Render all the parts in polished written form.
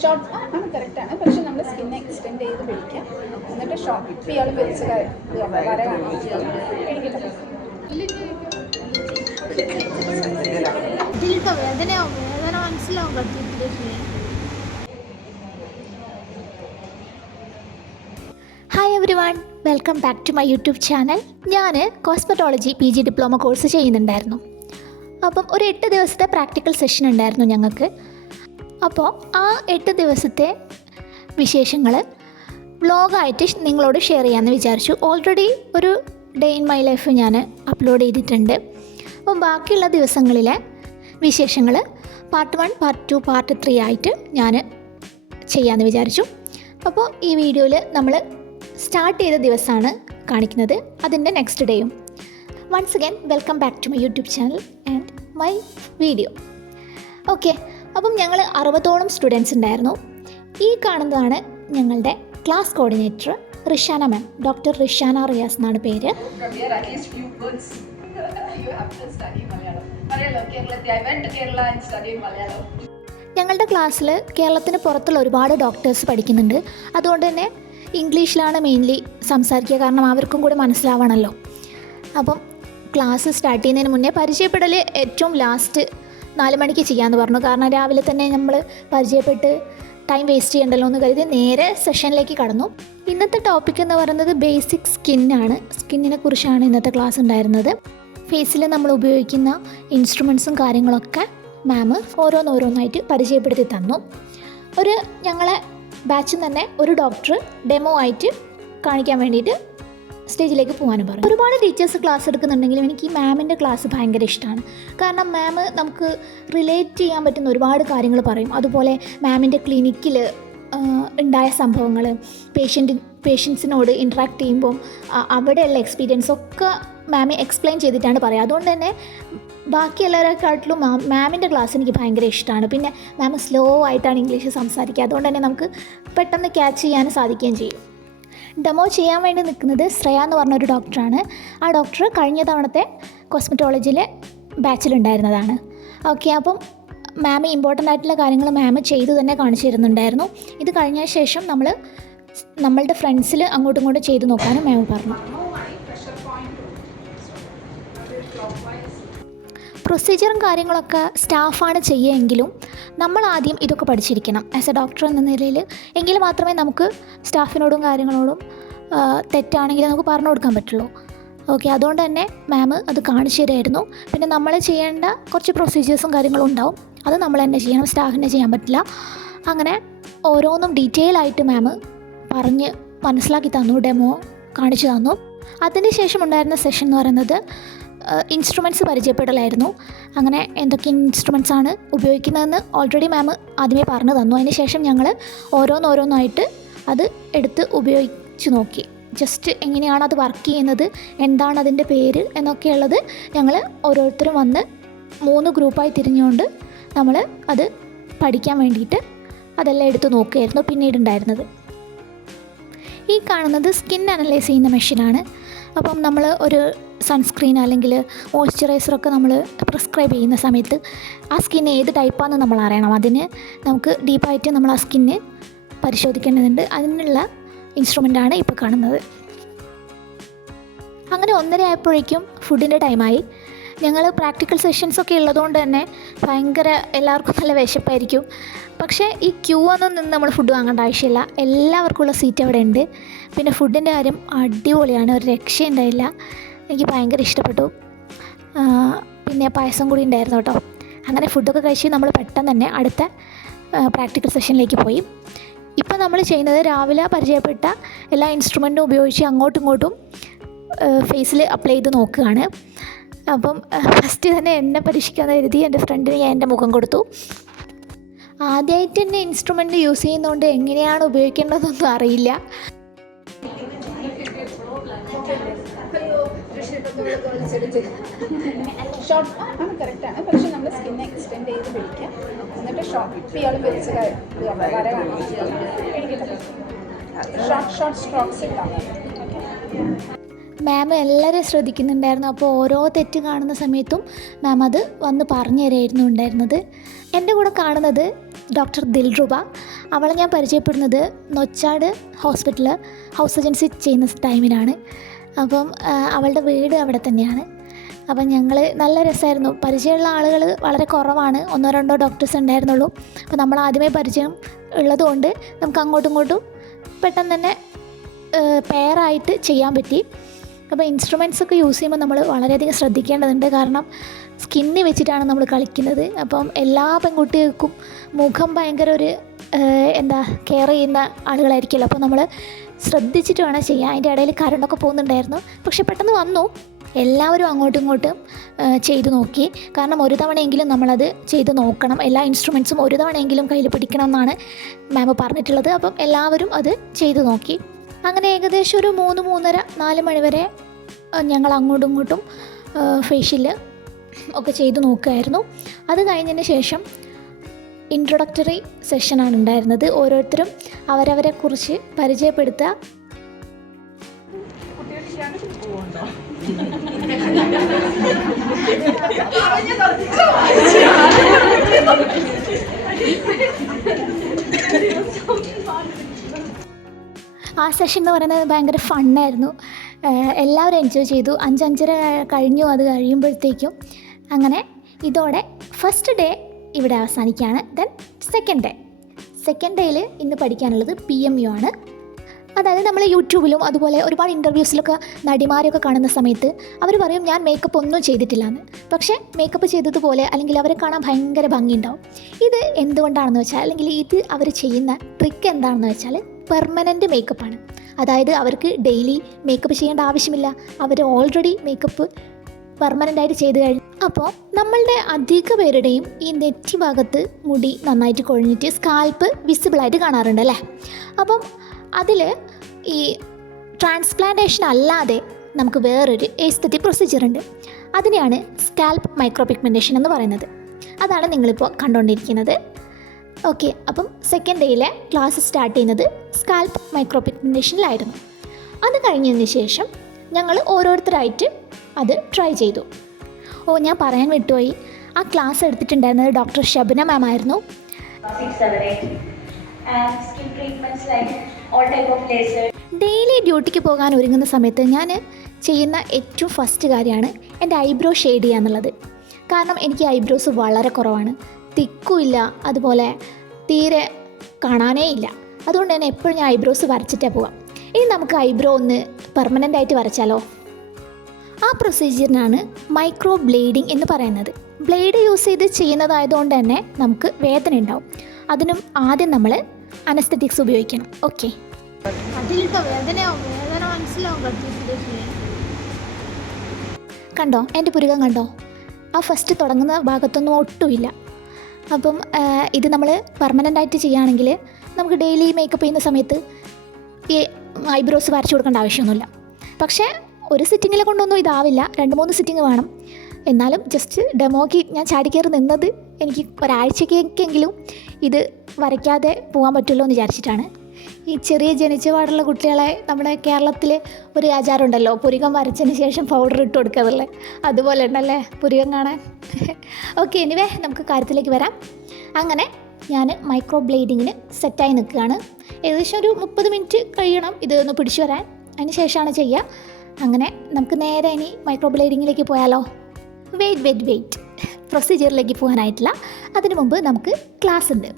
Short ആണ് കറക്റ്റാണ്, പക്ഷെ നമ്മൾ സ്കിന്നെ എക്സ്റ്റെൻഡ് ചെയ്ത് പിടിക്കാം. എന്നിട്ട് ഷോർട്ട് ഇയാൾ വലിച്ച് വര കാണാം. വേദന മനസ്സിലാവും കത്തിട്ടില്ലേ. Hi everyone, welcome back to my YouTube channel. ഞാൻ കോസ്മെറ്റോളജി PG ഡിപ്ലോമ കോഴ്സ് ചെയ്യുന്നുണ്ടായിരുന്നു. അപ്പം ഒരു 8 ദിവസത്തെ പ്രാക്ടിക്കൽ സെഷൻ ഉണ്ടായിരുന്നു ഞങ്ങൾക്ക്. അപ്പോൾ ആ 8 ദിവസത്തെ വിശേഷങ്ങൾ വ്ളോഗായിട്ട് നിങ്ങളോട് ഷെയർ ചെയ്യാമെന്ന് വിചാരിച്ചു. ഓൾറെഡി ഒരു ഡേ ഇൻ മൈ ലൈഫ് ഞാൻ അപ്ലോഡ് ചെയ്തിട്ടുണ്ട്. അപ്പം ബാക്കിയുള്ള ദിവസങ്ങളിലെ വിശേഷങ്ങൾ പാർട്ട് 1, പാർട്ട് 2, പാർട്ട് 3 ആയിട്ട് ഞാൻ ചെയ്യാമെന്ന് വിചാരിച്ചു. അപ്പോൾ ഈ വീഡിയോയിൽ നമ്മൾ സ്റ്റാർട്ട് ചെയ്ത ദിവസമാണ് കാണിക്കുന്നത്, അതിൻ്റെ നെക്സ്റ്റ് ഡേയും. Once again welcome back to my YouTube channel and my video. Okay, അപ്പം ഞങ്ങൾ 60ഓളം സ്റ്റുഡൻസ് ഉണ്ടായിരുന്നു. ഈ കാണുന്നതാണ് ഞങ്ങളുടെ class coordinator Rishana ma'am. Doctor Rishana Riyas എന്നാണ് പേര്. ഞങ്ങളുടെ ക്ലാസ്സിൽ കേരളത്തിന് പുറത്തുള്ള ഒരുപാട് ഡോക്ടേഴ്സ് പഠിക്കുന്നുണ്ട്. അതുകൊണ്ട് തന്നെ ഇംഗ്ലീഷിലാണ് മെയിൻലി സംസാരിക്കുക, കാരണം അവർക്കും കൂടെ മനസ്സിലാവണമല്ലോ. അപ്പം ക്ലാസ് സ്റ്റാർട്ട് ചെയ്യുന്നതിന് മുന്നേ പരിചയപ്പെടൽ ഏറ്റവും ലാസ്റ്റ് 4 മണിക്ക് ചെയ്യാമെന്ന് പറഞ്ഞു. കാരണം രാവിലെ തന്നെ നമ്മൾ പരിചയപ്പെട്ട് ടൈം വേസ്റ്റ് ചെയ്യണ്ടല്ലോ എന്ന് കരുതി നേരെ സെഷനിലേക്ക് കടന്നു. ഇന്നത്തെ ടോപ്പിക് എന്ന് പറയുന്നത് ബേസിക് സ്കിന്നാണ്. സ്കിന്നിനെ കുറിച്ചാണ് ഇന്നത്തെ ക്ലാസ് ഉണ്ടായിരുന്നത്. ഫേസിൽ നമ്മൾ ഉപയോഗിക്കുന്ന ഇൻസ്ട്രുമെൻറ്റ്സും കാര്യങ്ങളൊക്കെ മാം ഓരോന്നോരോന്നായിട്ട് പരിചയപ്പെടുത്തി തന്നു. ഞങ്ങളെ ബാച്ചിൽ തന്നെ ഒരു ഡോക്ടർ ഡെമോ ആയിട്ട് കാണിക്കാൻ വേണ്ടിയിട്ട് സ്റ്റേജിലേക്ക് പോകാനും പറഞ്ഞു. ഒരുപാട് ടീച്ചേഴ്സ് ക്ലാസ് എടുക്കുന്നുണ്ടെങ്കിലും എനിക്ക് ഈ മാമിൻ്റെ ക്ലാസ് ഭയങ്കര ഇഷ്ടമാണ്. കാരണം മാം നമുക്ക് റിലേറ്റ് ചെയ്യാൻ പറ്റുന്ന ഒരുപാട് കാര്യങ്ങൾ പറയും. അതുപോലെ മാമിൻ്റെ ക്ലിനിക്കിൽ ഉണ്ടായ സംഭവങ്ങൾ, പേഷ്യൻസിനോട് ഇൻട്രാക്ട് ചെയ്യുമ്പം അവിടെയുള്ള എക്സ്പീരിയൻസ് ഒക്കെ മാം എക്സ്പ്ലെയിൻ ചെയ്തിട്ടാണ് പറയുക. അതുകൊണ്ട് തന്നെ ബാക്കി എല്ലാവരെക്കാട്ടിലും മാമിൻ്റെ ക്ലാസ് എനിക്ക് ഭയങ്കര ഇഷ്ടമാണ്. പിന്നെ മാം സ്ലോ ആയിട്ടാണ് ഇംഗ്ലീഷ് സംസാരിക്കുക. അതുകൊണ്ട് തന്നെ നമുക്ക് പെട്ടെന്ന് ക്യാച്ച് ചെയ്യാനും സാധിക്കുകയും ചെയ്യും. ഡെമോ ചെയ്യാൻ വേണ്ടി നിൽക്കുന്നത് ശ്രേയ എന്ന് പറഞ്ഞൊരു ഡോക്ടറാണ്. ആ ഡോക്ടർ കഴിഞ്ഞ തവണത്തെ കോസ്മെറ്റോളജിയിലെ ബാച്ചിലുണ്ടായിരുന്നതാണ്. ഓക്കെ, അപ്പം മാം ഇമ്പോർട്ടൻ്റ് ആയിട്ടുള്ള കാര്യങ്ങൾ മാം ചെയ്തു തന്നെ കാണിച്ചു തരുന്നുണ്ടായിരുന്നു. ഇത് കഴിഞ്ഞ ശേഷം നമ്മളുടെ ഫ്രണ്ട്സിൽ അങ്ങോട്ടും ഇങ്ങോട്ടും ചെയ്ത് നോക്കാനും മാം പറഞ്ഞു. പ്രൊസീജിയറും കാര്യങ്ങളൊക്കെ സ്റ്റാഫാണ് ചെയ്യുമെങ്കിലും നമ്മൾ ആദ്യം ഇതൊക്കെ പഠിച്ചിരിക്കണം ആസ് എ ഡോക്ടർ എന്ന നിലയിൽ. എങ്കിൽ മാത്രമേ നമുക്ക് സ്റ്റാഫിനോടും കാര്യങ്ങളോടും തെറ്റാണെങ്കിൽ നമുക്ക് പറഞ്ഞു കൊടുക്കാൻ പറ്റുള്ളൂ. ഓക്കെ, അതുകൊണ്ട് തന്നെ മാം അത് കാണിച്ചു തരുമായിരുന്നു. പിന്നെ നമ്മൾ ചെയ്യേണ്ട കുറച്ച് പ്രൊസീജിയേഴ്സും കാര്യങ്ങളും ഉണ്ടാവും, അത് നമ്മൾ തന്നെ ചെയ്യണം, സ്റ്റാഫിനെ ചെയ്യാൻ പറ്റില്ല. അങ്ങനെ ഓരോന്നും ഡീറ്റെയിൽ ആയിട്ട് മാം പറഞ്ഞ് മനസ്സിലാക്കി തന്നു, ഡെമോ കാണിച്ചു തന്നു. അതിന് ശേഷം ഉണ്ടായിരുന്ന സെഷൻ എന്ന് പറയുന്നത് ഇൻസ്ട്രുമെൻറ്റ്സ് പരിചയപ്പെടലായിരുന്നു. അങ്ങനെ എന്തൊക്കെ ഇൻസ്ട്രുമെൻറ്റ്സ് ആണ് ഉപയോഗിക്കുന്നതെന്ന് ഓൾറെഡി മാം ആദ്യമേ പറഞ്ഞു തന്നു. അതിന് ശേഷം ഞങ്ങൾ ഓരോന്നോരോന്നായിട്ട് അത് എടുത്ത് ഉപയോഗിച്ച് നോക്കി. ജസ്റ്റ് എങ്ങനെയാണ് അത് വർക്ക് ചെയ്യുന്നത്, എന്താണ് അതിൻ്റെ പേര് എന്നൊക്കെയുള്ളത് ഞങ്ങൾ ഓരോരുത്തരും വന്ന് 3 ഗ്രൂപ്പായി തിരിഞ്ഞുകൊണ്ട് നമ്മൾ അത് പഠിക്കാൻ വേണ്ടിയിട്ട് അതെല്ലാം എടുത്ത് നോക്കുകയായിരുന്നു പിന്നീടുണ്ടായിരുന്നത്. ഈ കാണുന്നത് സ്കിൻ അനലൈസ് ചെയ്യുന്ന മെഷീനാണ്. അപ്പം നമ്മൾ ഒരു സൺസ്ക്രീൻ അല്ലെങ്കിൽ മോയ്സ്ചറൈസറൊക്കെ നമ്മൾ പ്രിസ്ക്രൈബ് ചെയ്യുന്ന സമയത്ത് ആ സ്കിൻ ഏത് ടൈപ്പാണെന്ന് നമ്മൾ അറിയണം. അതിന് നമുക്ക് ഡീപ്പായിട്ട് നമ്മൾ ആ സ്കിന്ന് പരിശോധിക്കേണ്ടതുണ്ട്. അതിനുള്ള ഇൻസ്ട്രുമെൻ്റാണ് ഇപ്പോൾ കാണുന്നത്. അങ്ങനെ 1:30 ആയപ്പോഴേക്കും ഫുഡിൻ്റെ ടൈമായി. ഞങ്ങൾ പ്രാക്ടിക്കൽ സെഷൻസൊക്കെ ഉള്ളതുകൊണ്ട് തന്നെ ഭയങ്കര എല്ലാവർക്കും നല്ല വിശപ്പായിരിക്കും. പക്ഷേ ഈ ക്യൂ ഒന്നും നിന്ന് നമ്മൾ ഫുഡ് വാങ്ങേണ്ട ആവശ്യമില്ല, എല്ലാവർക്കുള്ള സീറ്റ് അവിടെ ഉണ്ട്. പിന്നെ ഫുഡിൻ്റെ കാര്യം അടിപൊളിയാണ്, ഒരു രക്ഷയുണ്ടായില്ല. എനിക്ക് ഭയങ്കര ഇഷ്ടപ്പെട്ടു. പിന്നെ പായസം കൂടി ഉണ്ടായിരുന്നു കേട്ടോ. അങ്ങനെ ഫുഡൊക്കെ കഴിച്ച് നമ്മൾ പെട്ടെന്ന് തന്നെ അടുത്ത പ്രാക്ടിക്കൽ സെഷനിലേക്ക് പോയി. ഇപ്പോൾ നമ്മൾ ചെയ്യുന്നത് രാവിലെ പരിചയപ്പെട്ട എല്ലാ ഇൻസ്ട്രുമെൻറ്റും ഉപയോഗിച്ച് അങ്ങോട്ടും ഇങ്ങോട്ടും ഫേസിൽ അപ്ലൈ ചെയ്ത് നോക്കുകയാണ്. അപ്പം ഫസ്റ്റ് തന്നെ എന്നെ പരീക്ഷിക്കാമെന്ന് കരുതി എൻ്റെ ഫ്രണ്ടിന് ഞാൻ എൻ്റെ മുഖം കൊടുത്തു. ആദ്യമായിട്ട് തന്നെ ഇൻസ്ട്രുമെൻറ്റ് യൂസ് ചെയ്യുന്നതുകൊണ്ട് എങ്ങനെയാണ് ഉപയോഗിക്കേണ്ടതെന്നൊന്നും അറിയില്ല. ഷോർട്ട് ആണ് കറക്റ്റാണ്, പക്ഷെ നമ്മൾ സ്കിന്നെ എക്സ്റ്റെൻഡ് ചെയ്ത് പിടിക്കാം. എന്നിട്ട് ഷോർട്ട് ഇയാൾ വലിച്ച് വര കാണാം. ഷോർട്ട് സ്ട്രോക്സ് ഇട്ടാൽ മാം എല്ലാവരെയും ശ്രദ്ധിക്കുന്നുണ്ടായിരുന്നു. അപ്പോൾ ഓരോ തെറ്റ് കാണുന്ന സമയത്തും മാം അത് വന്ന് പറഞ്ഞു തരായിരുന്നു ഉണ്ടായിരുന്നത്. എൻ്റെ കൂടെ കാണുന്നത് ഡോക്ടർ ദിൽറുബ. അവളെ ഞാൻ പരിചയപ്പെടുന്നത് നൊച്ചാട് ഹോസ്പിറ്റൽ ഹൗസ് ഏജൻസി ചെയ്യുന്ന ടൈമിലാണ്. അപ്പം അവളുടെ വീട് അവിടെ തന്നെയാണ്. അപ്പം ഞങ്ങൾ നല്ല രസമായിരുന്നു. പരിചയമുള്ള ആളുകൾ വളരെ കുറവാണ്, 1-2 ഡോക്ടേഴ്സ് ഉണ്ടായിരുന്നുള്ളൂ. അപ്പോൾ നമ്മൾ ആദ്യമേ പരിചയം ഉള്ളതുകൊണ്ട് നമുക്ക് അങ്ങോട്ടും ഇങ്ങോട്ടും പെട്ടെന്ന് തന്നെ പെയറായിട്ട് ചെയ്യാൻ പറ്റി. അപ്പോൾ ഇൻസ്ട്രുമെൻറ്റ്സ് ഒക്കെ യൂസ് ചെയ്യുമ്പോൾ നമ്മൾ വളരെയധികം ശ്രദ്ധിക്കേണ്ടതുണ്ട്. കാരണം സ്കിന്നി വെച്ചിട്ടാണ് നമ്മൾ കളിക്കുന്നത്. അപ്പം എല്ലാ പെൺകുട്ടികൾക്കും മുഖം ഭയങ്കര ഒരു കെയർ ചെയ്യുന്ന ആളുകളായിരിക്കുമല്ലോ. അപ്പോൾ നമ്മൾ ശ്രദ്ധിച്ചിട്ട് വേണം ചെയ്യാൻ. അതിൻ്റെ ഇടയിൽ കറണ്ടൊക്കെ പോകുന്നുണ്ടായിരുന്നു. പക്ഷെ പെട്ടെന്ന് വന്നു. എല്ലാവരും അങ്ങോട്ടും ഇങ്ങോട്ടും ചെയ്തു നോക്കി. കാരണം ഒരു തവണയെങ്കിലും നമ്മളത് ചെയ്ത് നോക്കണം. എല്ലാ ഇൻസ്ട്രുമെൻറ്റ്സും ഒരു തവണയെങ്കിലും കയ്യിൽ പിടിക്കണം എന്നാണ് മാം പറഞ്ഞിട്ടുള്ളത്. അപ്പം എല്ലാവരും അത് ചെയ്തു നോക്കി. അങ്ങനെ ഏകദേശം ഒരു 3-3:30-4 മണി വരെ ഞങ്ങൾ അങ്ങോട്ടും ഇങ്ങോട്ടും ഫേഷ്യൽ ഒക്കെ ചെയ്തു നോക്കുമായിരുന്നു. അത് കഴിഞ്ഞതിന് ശേഷം ഇൻട്രൊഡക്ടറി സെഷനാണ് ഉണ്ടായിരുന്നത്. ഓരോരുത്തരും അവരവരെ കുറിച്ച് പരിചയപ്പെടുത്തുക. ആ സെഷൻ എന്ന് പറയുന്നത് ഭയങ്കര ഫണ്ണായിരുന്നു. എല്ലാവരും എൻജോയ് ചെയ്തു. 5-5:30 കഴിഞ്ഞു. അത് കഴിയുമ്പോഴത്തേക്കും അങ്ങനെ ഇതോടെ ഫസ്റ്റ് ഡേ ഇവിടെ അവസാനിക്കുകയാണ്. ദെൻ സെക്കൻഡ് ഡേയിൽ ഇന്ന് പഠിക്കാനുള്ളത് PMU ആണ്. അതായത് നമ്മൾ യൂട്യൂബിലും അതുപോലെ ഒരുപാട് ഇൻ്റർവ്യൂസിലൊക്കെ നടിമാരൊക്കെ കാണുന്ന സമയത്ത് അവർ പറയും ഞാൻ മേക്കപ്പ് ഒന്നും ചെയ്തിട്ടില്ല എന്ന്. പക്ഷേ മേക്കപ്പ് ചെയ്തതുപോലെ അല്ലെങ്കിൽ അവരെ കാണാൻ ഭയങ്കര ഭംഗിയുണ്ടാവും. ഇത് എന്തുകൊണ്ടാണെന്ന് വെച്ചാൽ, അല്ലെങ്കിൽ ഇത് അവർ ചെയ്യുന്ന ട്രിക്ക് എന്താണെന്ന് വെച്ചാൽ പെർമനൻറ്റ് മേക്കപ്പാണ്. അതായത് അവർക്ക് ഡെയിലി മേക്കപ്പ് ചെയ്യേണ്ട ആവശ്യമില്ല. അവർ ഓൾറെഡി മേക്കപ്പ് പെർമനൻ്റായിട്ട് ചെയ്ത് കഴിഞ്ഞു. അപ്പോൾ നമ്മളുടെ അധിക പേരുടെയും ഈ നെറ്റി ഭാഗത്ത് മുടി നന്നായിട്ട് കൊഴിഞ്ഞിട്ട് സ്കാൽപ്പ് വിസിബിളായിട്ട് കാണാറുണ്ട് അല്ലേ? അപ്പം അതിൽ ഈ ട്രാൻസ്പ്ലാന്റേഷൻ അല്ലാതെ നമുക്ക് വേറൊരു എസ്തെറ്റിക് പ്രൊസീജിയർ ഉണ്ട്. അതിനെയാണ് സ്കാൽപ്പ് മൈക്രോപിഗ്മെൻറ്റേഷൻ എന്ന് പറയുന്നത്. അതാണ് നിങ്ങളിപ്പോൾ കണ്ടുകൊണ്ടിരിക്കുന്നത്. ഓക്കെ, അപ്പം സെക്കൻഡ് ഡേയിലെ ക്ലാസ് സ്റ്റാർട്ട് ചെയ്യുന്നത് സ്കാൽപ്പ് മൈക്രോപിഗ്മെൻറ്റേഷനിലായിരുന്നു. അത് കഴിഞ്ഞതിന് ശേഷം ഞങ്ങൾ ഓരോരുത്തരായിട്ട് അത് ട്രൈ ചെയ്തു. ഞാൻ പറയാൻ വിട്ടുപോയി, ആ ക്ലാസ് എടുത്തിട്ടുണ്ടായിരുന്നത് ഡോക്ടർ ഷബ്ന മാം ആയിരുന്നു. ഡെയിലി ഡ്യൂട്ടിക്ക് പോകാൻ ഒരുങ്ങുന്ന സമയത്ത് ഞാൻ ചെയ്യുന്ന ഏറ്റവും ഫസ്റ്റ് കാര്യമാണ് എൻ്റെ ഐബ്രോ ഷെയ്ഡ് ചെയ്യുക എന്നുള്ളത്. കാരണം എനിക്ക് ഐബ്രോസ് വളരെ കുറവാണ്, തിക്കുമില്ല, അതുപോലെ തീരെ കാണാനേ ഇല്ല. അതുകൊണ്ട് തന്നെ എപ്പോഴും ഞാൻ ഐബ്രോസ് വരച്ചിട്ടേ പോവാം. ഇനി നമുക്ക് ഐബ്രോ ഒന്ന് പെർമനൻ്റ് ആയിട്ട് വരച്ചാലോ? ആ പ്രൊസീജിയറിനാണ് മൈക്രോ ബ്ലേഡിംഗ് എന്ന് പറയുന്നത്. ബ്ലേഡ് യൂസ് ചെയ്ത് ചെയ്യുന്നതായതുകൊണ്ട് തന്നെ നമുക്ക് വേദന ഉണ്ടാവും. അതിനും ആദ്യം നമ്മൾ അനസ്തെറ്റിക്സ് ഉപയോഗിക്കണം. ഓക്കെ, കണ്ടോ എൻ്റെ പുരുകം കണ്ടോ? ആ ഫസ്റ്റ് തുടങ്ങുന്ന ഭാഗത്തൊന്നും ഒട്ടുമില്ല. അപ്പം ഇത് നമ്മൾ പെർമനൻ്റായിട്ട് ചെയ്യുകയാണെങ്കിൽ നമുക്ക് ഡെയിലി മേക്കപ്പ് ചെയ്യുന്ന സമയത്ത് ഈ ഐബ്രോസ് വരച്ചു കൊടുക്കേണ്ട ആവശ്യമൊന്നുമില്ല. പക്ഷേ ഒരു സിറ്റിങ്ങിലെ കൊണ്ടൊന്നും ഇതാവില്ല, 2-3 സിറ്റിങ് വേണം. എന്നാലും ജസ്റ്റ് ഡെമോക്ക് ഞാൻ ചാടിക്കയറി നിന്നത് എനിക്ക് ഒരാഴ്ചക്കെങ്കിലും ഇത് വരയ്ക്കാതെ പോകാൻ പറ്റുമല്ലോ എന്ന് വിചാരിച്ചിട്ടാണ്. ഈ ചെറിയ ജനിച്ച പാടുള്ള കുട്ടികളെ നമ്മുടെ കേരളത്തിൽ ഒരു ആചാരമുണ്ടല്ലോ, പുരികം വരച്ചതിന് ശേഷം പൗഡർ ഇട്ട് കൊടുക്കാറുള്ളത്. അതുപോലെ ഉണ്ടല്ലേ പുരികം കാണാൻ. ഓക്കെ, എനിവേ നമുക്ക് കാര്യത്തിലേക്ക് വരാം. അങ്ങനെ ഞാൻ മൈക്രോ ബ്ലേഡിങ്ങിന് സെറ്റായി നിൽക്കുകയാണ്. ഏകദേശം ഒരു 30 മിനിറ്റ് കഴിയണം ഇത് ഒന്ന് പിടിച്ചു വരാൻ. അതിന് ശേഷമാണ് ചെയ്യുക. അങ്ങനെ നമുക്ക് നേരെ ഇനി മൈക്രോ ബ്ലേഡിങ്ങിലേക്ക് പോയാലോ? വെയിറ്റ് പ്രൊസീജിയറിലേക്ക് പോകാനായിട്ടില്ല. അതിനു മുമ്പ് നമുക്ക് ക്ലാസ് ഉണ്ട്.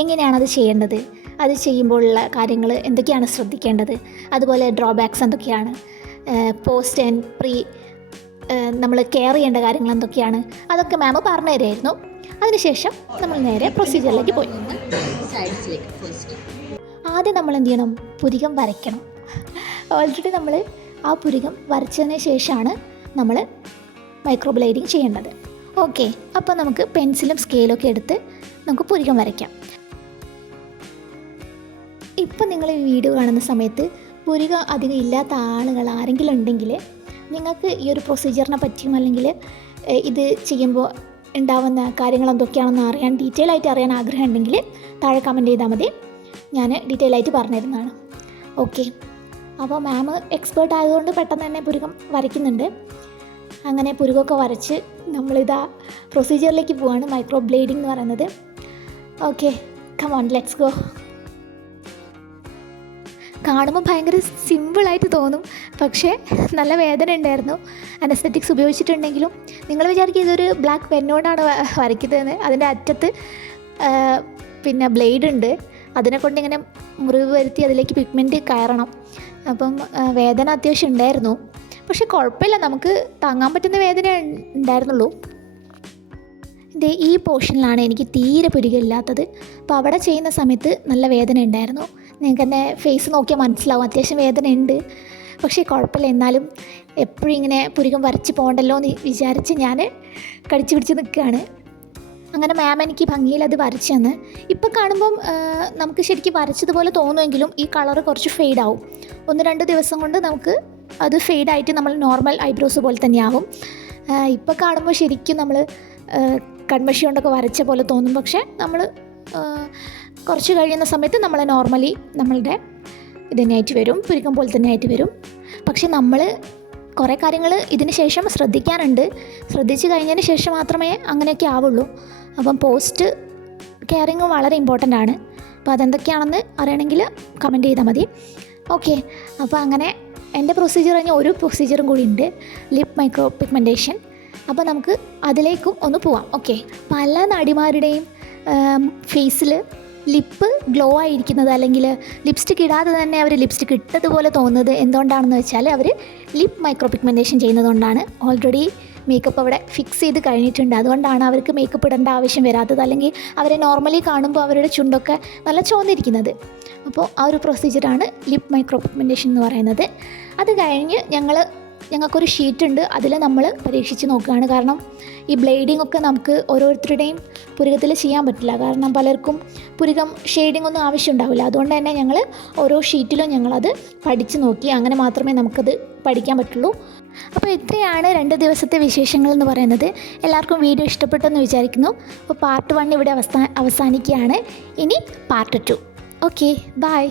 എങ്ങനെയാണത് ചെയ്യേണ്ടത്, അത് ചെയ്യുമ്പോഴുള്ള കാര്യങ്ങൾ എന്തൊക്കെയാണ് ശ്രദ്ധിക്കേണ്ടത്, അതുപോലെ ഡ്രോബാക്സ് എന്തൊക്കെയാണ്, പോസ്റ്റ് ആൻഡ് പ്രീ നമ്മൾ കെയർ ചെയ്യേണ്ട കാര്യങ്ങൾ എന്തൊക്കെയാണ്, അതൊക്കെ മാം പറഞ്ഞു തരുമായിരുന്നു. അതിനുശേഷം നമ്മൾ നേരെ പ്രൊസീജിയറിലേക്ക് പോയി. ആദ്യം നമ്മൾ എന്ത് ചെയ്യണം? പുരികം വരയ്ക്കണം. ഓൾറെഡി നമ്മൾ ആ പുരികം വരച്ചതിന് ശേഷമാണ് നമ്മൾ മൈക്രോ ബ്ലേഡിങ് ചെയ്യേണ്ടത്. ഓക്കെ, അപ്പോൾ നമുക്ക് പെൻസിലും സ്കെയിലൊക്കെ എടുത്ത് നമുക്ക് പുരികം വരയ്ക്കാം. ഇപ്പം നിങ്ങൾ ഈ വീഡിയോ കാണുന്ന സമയത്ത് പുരികം അധികം ഇല്ലാത്ത ആളുകൾ ആരെങ്കിലും ഉണ്ടെങ്കിൽ നിങ്ങൾക്ക് ഈ ഒരു പ്രൊസീജിയറിനെ പറ്റിയും അല്ലെങ്കിൽ ഇത് ചെയ്യുമ്പോൾ ഉണ്ടാവുന്ന കാര്യങ്ങൾ എന്തൊക്കെയാണെന്ന് അറിയാൻ, ഡീറ്റെയിൽ ആയിട്ട് അറിയാൻ ആഗ്രഹം ഉണ്ടെങ്കിൽ താഴെ കമൻറ്റ് ചെയ്താൽ മതി. ഞാൻ ഡീറ്റെയിൽ ആയിട്ട് പറഞ്ഞു തരുന്നതാണ്. ഓക്കെ, അപ്പോൾ മാം എക്സ്പേർട്ട് ആയതുകൊണ്ട് പെട്ടെന്ന് തന്നെ പുരുകം വരയ്ക്കുന്നുണ്ട്. അങ്ങനെ പുരുകമൊക്കെ വരച്ച് നമ്മളിതാ പ്രൊസീജിയറിലേക്ക് പോവാണ്, മൈക്രോ ബ്ലേഡിംഗ് എന്ന് പറയുന്നത്. Okay, come on, let's go. കാണുമ്പോൾ ഭയങ്കര സിമ്പിളായിട്ട് തോന്നും, പക്ഷേ നല്ല വേദന ഉണ്ടായിരുന്നു. അനസ്തെറ്റിക്സ് ഉപയോഗിച്ചിട്ടുണ്ടെങ്കിലും നിങ്ങൾ വിചാരിക്കും ഇതൊരു ബ്ലാക്ക് പെന്നോടാണ് വരയ്ക്കുന്നതെന്ന്. അതിൻ്റെ അറ്റത്ത് പിന്നെ ബ്ലേഡ് ഉണ്ട്, അതിനെ കൊണ്ട് ഇങ്ങനെ മുറിവ് വരുത്തി അതിലേക്ക് പിഗ്മെൻറ്റ് കയറണം. അപ്പം വേദന അത്യാവശ്യം ഉണ്ടായിരുന്നു, പക്ഷെ കുഴപ്പമില്ല, നമുക്ക് താങ്ങാൻ പറ്റുന്ന വേദന ഉണ്ടായിരുന്നുള്ളൂ. ഈ പോർഷനിലാണ് എനിക്ക് തീരെ പുരികമില്ലാത്തത്. അപ്പോൾ അവിടെ ചെയ്യുന്ന സമയത്ത് നല്ല വേദന ഉണ്ടായിരുന്നു. നിങ്ങൾക്ക് എൻ്റെ ഫേസ് നോക്കിയാൽ മനസ്സിലാവും, അത്യാവശ്യം വേദന ഉണ്ട്. പക്ഷേ കുഴപ്പമില്ല, എന്നാലും എപ്പോഴും ഇങ്ങനെ പുരികം വരച്ച് പോകണ്ടല്ലോ എന്ന് വിചാരിച്ച് ഞാൻ കടിച്ചു പിടിച്ച് നിൽക്കുകയാണ്. അങ്ങനെ മാം എനിക്ക് ഭംഗിയിൽ അത് വരച്ച് തന്ന്. ഇപ്പം കാണുമ്പം നമുക്ക് ശരിക്കും വരച്ചതുപോലെ തോന്നുമെങ്കിലും ഈ കളറ് കുറച്ച് ഫെയ്ഡാവും. 1-2 ദിവസം കൊണ്ട് നമുക്ക് അത് ഫെയ്ഡായിട്ട് നമ്മൾ നോർമൽ ഐബ്രോസ് പോലെ തന്നെയാവും. ഇപ്പം കാണുമ്പോൾ ശരിക്കും നമ്മൾ കൺമഷി കൊണ്ടൊക്കെ വരച്ച പോലെ തോന്നും, പക്ഷേ നമ്മൾ കുറച്ച് കഴിയുന്ന സമയത്ത് നമ്മൾ നോർമലി നമ്മളുടെ ഇതന്നെയായിട്ട് വരും, പുരുക്കം പോലെ തന്നെ ആയിട്ട് വരും. പക്ഷെ നമ്മൾ കുറേ കാര്യങ്ങൾ ഇതിന് ശേഷം ശ്രദ്ധിക്കാനുണ്ട്. ശ്രദ്ധിച്ച് കഴിഞ്ഞതിന് ശേഷം മാത്രമേ അങ്ങനെയൊക്കെ ആവുള്ളൂ. അപ്പം പോസ്റ്റ് കെയറിങ് വളരെ ഇമ്പോർട്ടൻ്റ് ആണ്. അപ്പോൾ അതെന്തൊക്കെയാണെന്ന് അറിയണമെങ്കിൽ കമൻറ്റ് ചെയ്താൽ മതി. ഓക്കെ, അപ്പോൾ അങ്ങനെ എൻ്റെ പ്രൊസീജിയർ കഴിഞ്ഞാൽ ഒരു പ്രൊസീജിയറും കൂടി ഉണ്ട്, ലിപ്പ് മൈക്രോ പിഗ്മെൻറ്റേഷൻ. അപ്പോൾ നമുക്ക് അതിലേക്കും ഒന്ന് പോവാം. ഓക്കെ, പല നടിമാരുടെയും ഫേസിൽ ലിപ്പ് ഗ്ലോ ആയിരിക്കുന്നത്, അല്ലെങ്കിൽ ലിപ്സ്റ്റിക് ഇടാതെ തന്നെ അവർ ലിപ്സ്റ്റിക് ഇട്ടതുപോലെ തോന്നുന്നത് എന്തുകൊണ്ടാണെന്ന് വെച്ചാൽ അവർ ലിപ്പ് മൈക്രോ പിഗ്മെൻറ്റേഷൻ ചെയ്യുന്നതുകൊണ്ടാണ്. ഓൾറെഡി മേക്കപ്പ് അവിടെ ഫിക്സ് ചെയ്ത് കഴിഞ്ഞിട്ടുണ്ട്, അതുകൊണ്ടാണ് അവർക്ക് മേക്കപ്പ് ഇടേണ്ട ആവശ്യം വരാത്തത്. അല്ലെങ്കിൽ അവരെ നോർമലി കാണുമ്പോൾ അവരുടെ ചുണ്ടൊക്കെ നല്ല ചോന്നിരിക്കുന്നത്. അപ്പോൾ ആ ഒരു പ്രൊസീജിയറാണ് ലിപ്പ് മൈക്രോ പിഗ്മെൻറ്റേഷൻ എന്ന് പറയുന്നത്. അത് കഴിഞ്ഞ് ഞങ്ങൾക്കൊരു ഷീറ്റ് ഉണ്ട്, അതിൽ നമ്മൾ പരീക്ഷിച്ച് നോക്കുകയാണ്. കാരണം ഈ ബ്ലേഡിംഗ് ഒക്കെ നമുക്ക് ഓരോരുത്തരുടെയും പുരുകത്തിൽ ചെയ്യാൻ പറ്റില്ല, കാരണം പലർക്കും പുരുകം ഷെയ്ഡിംഗ് ഒന്നും ആവശ്യമുണ്ടാവില്ല. അതുകൊണ്ട് തന്നെ ഞങ്ങൾ ഓരോ ഷീറ്റിലും ഞങ്ങളത് പഠിച്ച് നോക്കി, അങ്ങനെ മാത്രമേ നമുക്കത് പഠിക്കാൻ പറ്റുള്ളൂ. അപ്പോൾ ഇത്രയാണ് 2 ദിവസത്തെ വിശേഷങ്ങൾ എന്ന് പറയുന്നത്. എല്ലാവർക്കും വീഡിയോ ഇഷ്ടപ്പെട്ടെന്ന് വിചാരിക്കുന്നു. അപ്പോൾ പാർട്ട് 1 ഇവിടെ അവസാനിക്കുകയാണ്. ഇനി പാർട്ട് 2. Okay, by.